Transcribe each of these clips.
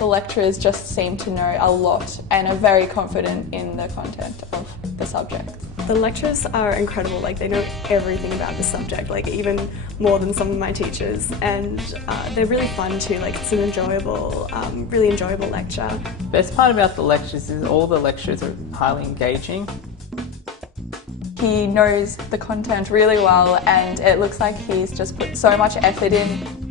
The lecturers just seem to know a lot and are very confident in the content of the subject. The lecturers are incredible, like they know everything about the subject, like even more than some of my teachers, and they're really fun too, like it's an enjoyable, really enjoyable lecture. The best part about the lectures is all the lectures are highly engaging. He knows the content really well and it looks like he's just put so much effort in.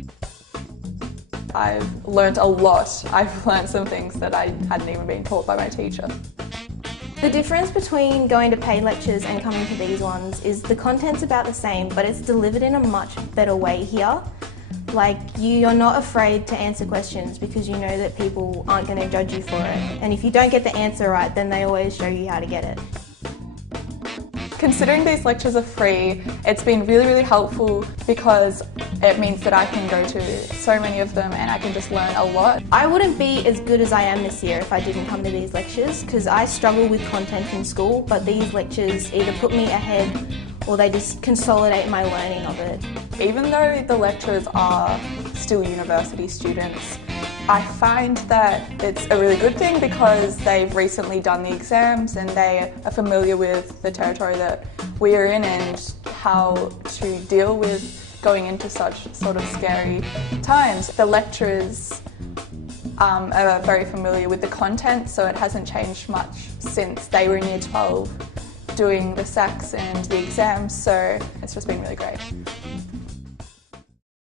I've learnt a lot. I've learnt some things that I hadn't even been taught by my teacher. The difference between going to paid lectures and coming to these ones is the content's about the same, but it's delivered in a much better way here. Like, you're not afraid to answer questions because you know that people aren't going to judge you for it. And if you don't get the answer right, then they always show you how to get it. Considering these lectures are free, it's been really helpful because it means that I can go to so many of them and I can just learn a lot. I wouldn't be as good as I am this year if I didn't come to these lectures because I struggle with content in school, but these lectures either put me ahead or they just consolidate my learning of it. Even though the lecturers are still university students, I find that it's a really good thing because they've recently done the exams and they are familiar with the territory that we are in and how to deal with going into such sort of scary times. The lecturers are very familiar with the content, so it hasn't changed much since they were in Year 12 doing the SACs and the exams, so it's just been really great.